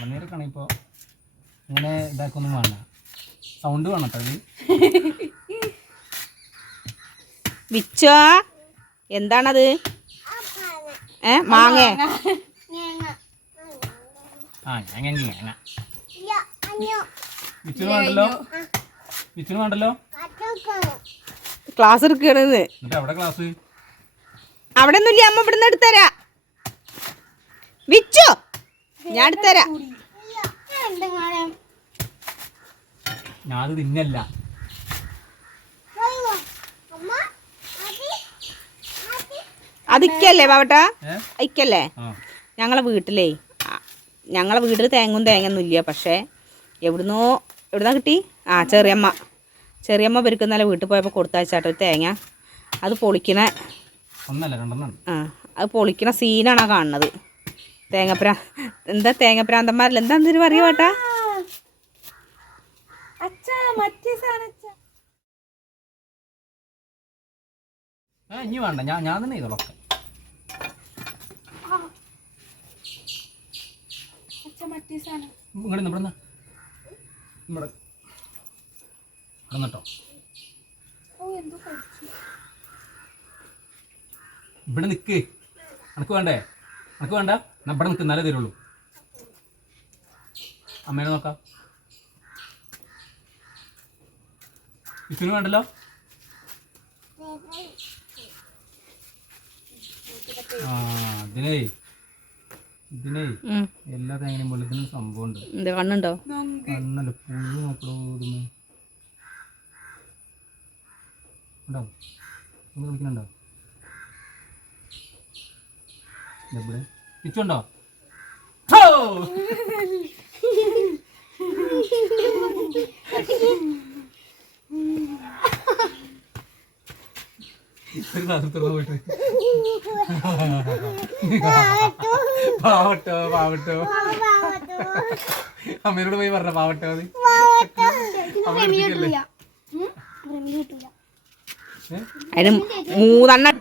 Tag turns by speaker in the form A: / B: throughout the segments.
A: ഇളനീരൊക്കെയാണ് ഇപ്പോൾ ഇങ്ങനെ ഇതാക്കൊന്നും വേണ്ട. സൗണ്ട് വേണം കേട്ടോ
B: വിച്ചോ എന്താണത്? ഏ മാങ്ങ?
A: ആ ഞാൻ ഞാൻ വിച്ചുന് വേണ്ടല്ലോ? വിച്ചുന് വേണ്ടല്ലോ?
B: ക്ലാസ് എടുക്കണെന്ന്
A: എവിടെ ക്ലാസ്?
B: അവിടെ ഒന്നുമില്ല അമ്മ ഇവിടുന്ന് എടുത്തരാ വിച്ചോ ഞാൻ എടുത്തരാ
A: ഞാനത് തിന്നല്ല.
B: അതിക്കല്ലേ പാവട്ടാ
A: ആ.
B: ഞങ്ങളെ വീട്ടിലേ ഞങ്ങളെ വീട്ടിൽ തേങ്ങും തേങ്ങൊന്നും ഇല്ല പക്ഷേ എവിടുന്നോ എവിടുന്നാ കിട്ടി? ആ ചെറിയമ്മ. ചെറിയമ്മ പെരുക്കുന്നല്ല വീട്ടിൽ പോയപ്പോൾ കൊടുത്തയച്ചാട്ടോ ഒരു തേങ്ങ. അത് പൊളിക്കണ ആ അത് പൊളിക്കണ സീനാണ് കാണുന്നത്. തേങ്ങപ്രാ എന്താ തേങ്ങപ്രാന്തന്മാരിൽ എന്താ എന്തൊരു പറയുക കേട്ടാ
A: ആ ഇനി വേണ്ട. ഞാൻ ഞാൻ തന്നെ ചെയ്തോളൊക്കെ ഇങ്ങോട്ട് ഇവിടെ നിന്ന് ഇവിടെ ഇവിടെ നിട്ടോ ഇവിടെ നിക്ക്. എനക്ക് വേണ്ടേ? എനക്ക് വേണ്ട? ഇവിടെ നിൽക്ക് നല്ല തരുള്ളൂ. അമ്മേനെ നോക്കാം. ഇത്തിന് വേണ്ടല്ലോ ആ ഇതിനേ ഇതിനേ.
B: ഉം.
A: എല്ലാ തേങ്ങയും പോലെ ഇതിന് സംഭവം ഉണ്ട്
B: കണ്ണുണ്ടോ?
A: കണ്ണല്ല പുഴു നോക്കണോ ഇതിന്. ഉണ്ടോ എവിടെ പിച്ചുണ്ടോ പോയിട്ട്. പാവട്ടോ. പാവട്ടോ അമ്മയോട് പോയി പറഞ്ഞ പാവട്ടോ അത്?
B: അതിന് മൂന്നെണ്ണം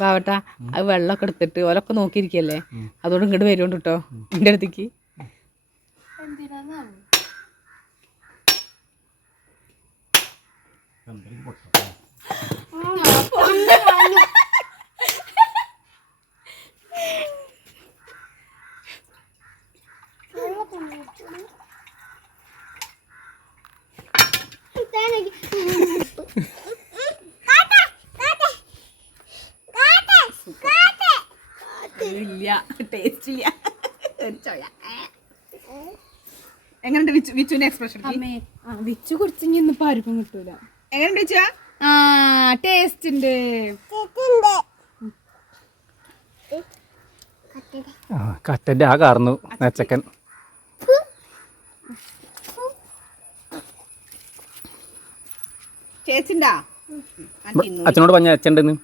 B: പാവട്ടാ അത് വെള്ളമൊക്കെ എടുത്തിട്ട് ഓലൊക്കെ നോക്കിയിരിക്കല്ലേ? അതുകൊണ്ട് ഇങ്ങോട്ട് വരുന്നുണ്ട് കേട്ടോ എന്റെ അടുത്തേക്ക്.
A: എന്തൊരു
B: ഇല്ല ടേസ്റ്റ് ഇല്ല എങ്ങനെയുണ്ട് വിച്ചു വിച്ചുവിന്റെ എക്സ്പ്രഷൻ
C: അമ്മേ ആ വിച്ചു കുടിച്ചെങ്കിൽ ഇന്ന് പരിപ്പം കിട്ടൂല.
B: എങ്ങനെയുണ്ട് വിച്ചുവാ?
C: ആ ടേസ്റ്റ് ഉണ്ട്.
A: കട്ടന്റെ ആ കാർന്നു നച്ചക്കൻ.
B: ചേച്ചിണ്ടാ
A: അച്ഛനോട് പറഞ്ഞ അച്ഛണ്ടെന്ന്